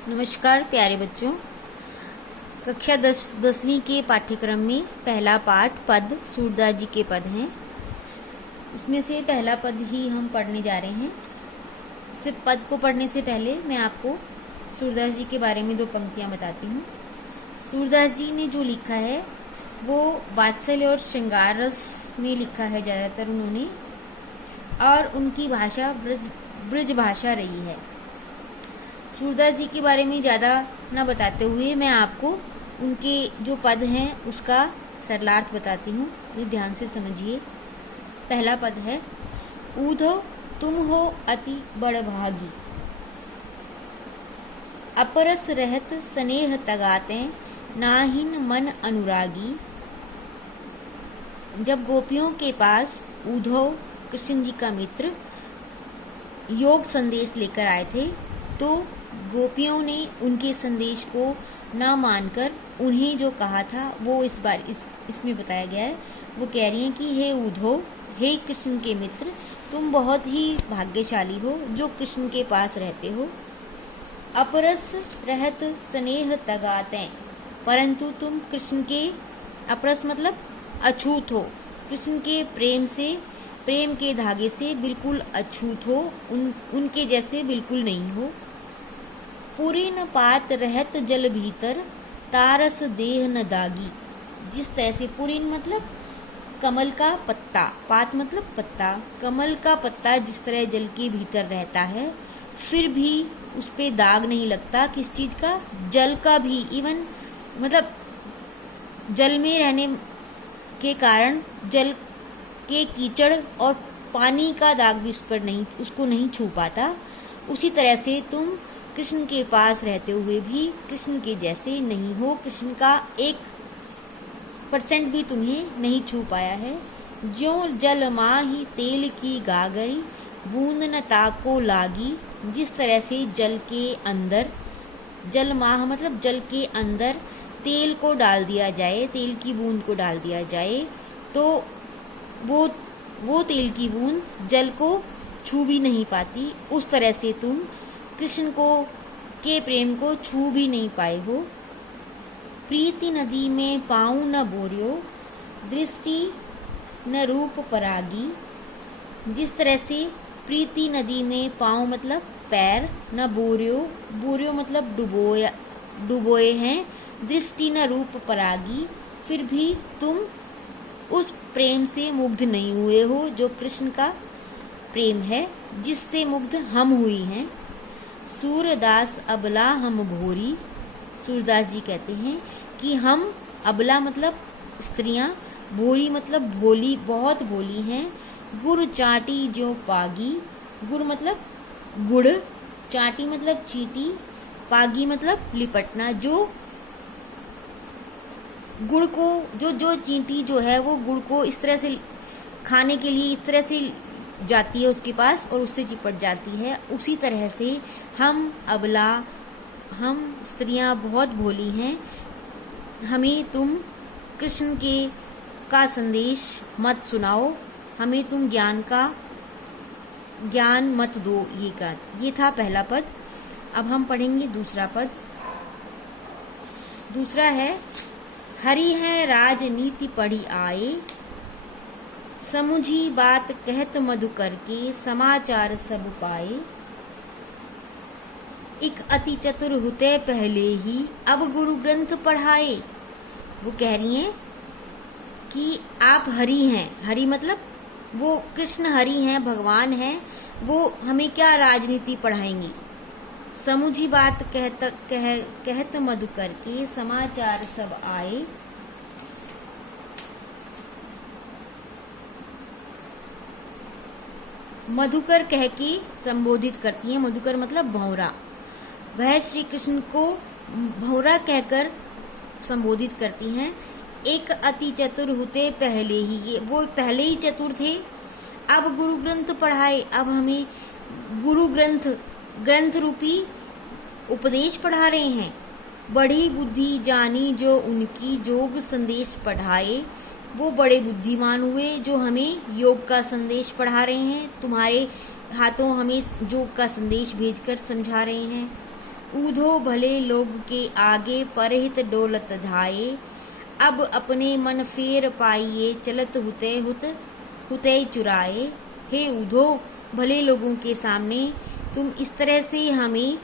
नमस्कार प्यारे बच्चों। कक्षा 10वीं के पाठ्यक्रम में पहला पाठ पद सूरदास जी के पद हैं। इसमें से पहला पद ही हम पढ़ने जा रहे हैं। उससे पद को पढ़ने से पहले मैं आपको सूरदास जी के बारे में दो पंक्तियां बताती हूँ। सूरदास जी ने जो लिखा है वो वात्सल्य और श्रृंगार रस में लिखा है ज़्यादातर उन्होंने, और उनकी भाषा ब्रज भाषा रही है। सूरदास जी के बारे में ज़्यादा न बताते हुए मैं आपको उनके जो पद हैं उसका सरलार्थ बताती हूँ। ये ध्यान से समझिए। पहला पद है, ऊधो तुम हो अति बड़भागी, अपरस रहत स्नेह तगाते, नाहिन मन अनुरागी। जब गोपियों के पास उद्धव कृष्ण जी का मित्र योग संदेश लेकर आए थे तो गोपियों ने उनके संदेश को न मानकर उन्हें जो कहा था वो इस बार इसमें बताया गया है। वो कह रही हैं कि हे उद्धव, हे कृष्ण के मित्र, तुम बहुत ही भाग्यशाली हो जो कृष्ण के पास रहते हो। अपरस रहत स्नेह तगाते, परंतु तुम कृष्ण के, अपरस मतलब अछूत हो, कृष्ण के प्रेम के धागे से बिल्कुल अछूत हो, उनके जैसे बिल्कुल नहीं हो। पूरी न पात रहत जल भीतर, तारस देह न दागी। जिस तरह से पूरीन मतलब कमल का पत्ता, पात मतलब पत्ता, कमल का पत्ता जिस तरह जल के भीतर रहता है फिर भी उस पे दाग नहीं लगता। किस चीज का? जल का भी। इवन मतलब जल में रहने के कारण जल के कीचड़ और पानी का भी उस पर नहीं, उसको नहीं छू पाता। उसी तरह से तुम कृष्ण के पास रहते हुए भी कृष्ण के जैसे नहीं हो। कृष्ण का 1% भी तुम्हें नहीं छू पाया है। ज्यों जल माही तेल की गागरी, बूंद न ताको लागी। जिस तरह से जल के अंदर, जल माह मतलब जल के अंदर तेल को डाल दिया जाए, तेल की बूंद को डाल दिया जाए तो वो तेल की बूंद जल को छू भी नहीं पाती। उस तरह से तुम कृष्ण के प्रेम को छू भी नहीं पाए हो। प्रीति नदी में पाऊं न बोरियो, दृष्टि न रूप परागी। जिस तरह से प्रीति नदी में पाऊं मतलब पैर, न बोरियो मतलब डुबोए हैं, दृष्टि न रूप परागी, फिर भी तुम उस प्रेम से मुग्ध नहीं हुए हो जो कृष्ण का प्रेम है, जिससे मुग्ध हम हुई हैं। सूरदास अबला हम भोरी। सूरदास जी कहते हैं कि हम, अबला मतलब स्त्रियां, भोरी मतलब भोली, बहुत भोली हैं। गुड़ चाटी जो पागी, गुड़ मतलब गुड़, चाटी मतलब चींटी, पागी मतलब लिपटना। जो गुड़ को, जो चींटी जो है वो गुड़ को इस तरह से खाने के लिए इस तरह से जाती है उसके पास और उससे चिपट जाती है, उसी तरह से हम अबला, हम स्त्रियां बहुत भोली हैं। हमें तुम कृष्ण का संदेश मत सुनाओ, हमें तुम ज्ञान मत दो। ये था पहला पद। अब हम पढ़ेंगे दूसरा पद। दूसरा है, हरि है राजनीति पढ़ी आए, समुझी बात कहत मधुकर के, समाचार सब पाए। एक अति चतुर हुते पहले ही, अब गुरु ग्रंथ पढ़ाए। वो कह रही हैं कि आप हरि हैं, हरि मतलब वो कृष्ण हरि हैं, भगवान हैं, वो हमें क्या राजनीति पढ़ाएंगी। समुझी बात कहत मधुकर के, समाचार सब आए। मधुकर कह के संबोधित करती हैं। मधुकर मतलब भौरा। वह श्री कृष्ण को भौरा कहकर संबोधित करती हैं। एक अति चतुर होते पहले ही, ये वो पहले ही चतुर थे, अब गुरु ग्रंथ पढ़ाए। अब हमें गुरु ग्रंथ रूपी उपदेश पढ़ा रहे हैं। बड़ी बुद्धि जानी जो उनकी, जोग संदेश पढ़ाए। वो बड़े बुद्धिमान हुए जो हमें योग का संदेश पढ़ा रहे हैं, तुम्हारे हाथों हमें योग का संदेश भेजकर समझा रहे हैं। ऊधो भले लोग के आगे परहित डोलत धाये, अब अपने मन फेर पाइए चलत हुते चुराए। हे ऊधो भले लोगों के सामने तुम इस तरह से हमें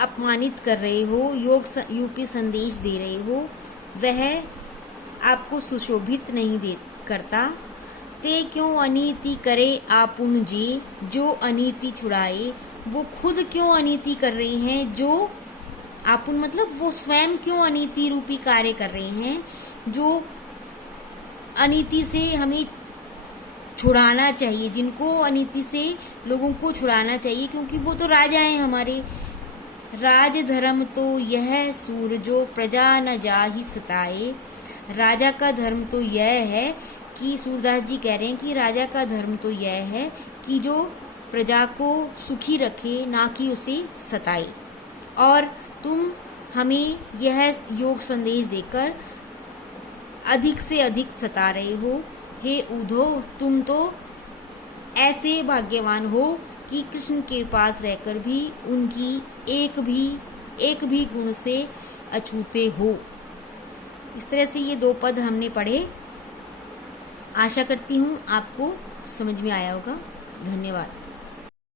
अपमानित कर रहे हो, यूपी संदेश दे रहे हो, वह आपको सुशोभित नहीं करता। ते क्यों अनीति करे आपुन जी, जो अनीति छुड़ाए। वो खुद क्यों अनीति कर रहे हैं, जो आपुन मतलब वो स्वयं क्यों अनीति रूपी कार्य कर रहे हैं, जो अनीति से हमें छुड़ाना चाहिए, जिनको अनीति से लोगों को छुड़ाना चाहिए, क्योंकि वो तो राजा हैं हमारे। राज धर्म तो यह सूर जो प्रजा न जाहि सताए। राजा का धर्म तो यह है कि सूरदास जी कह रहे हैं कि राजा का धर्म तो यह है कि जो प्रजा को सुखी रखे, ना कि उसे सताए। और तुम हमें यह योग संदेश देकर अधिक से अधिक सता रहे हो। हे ऊधो, तुम तो ऐसे भाग्यवान हो कि कृष्ण के पास रहकर भी उनकी एक भी गुण से अछूते हो। इस तरह से ये 2 पद हमने पढ़े। आशा करती हूँ आपको समझ में आया होगा। धन्यवाद।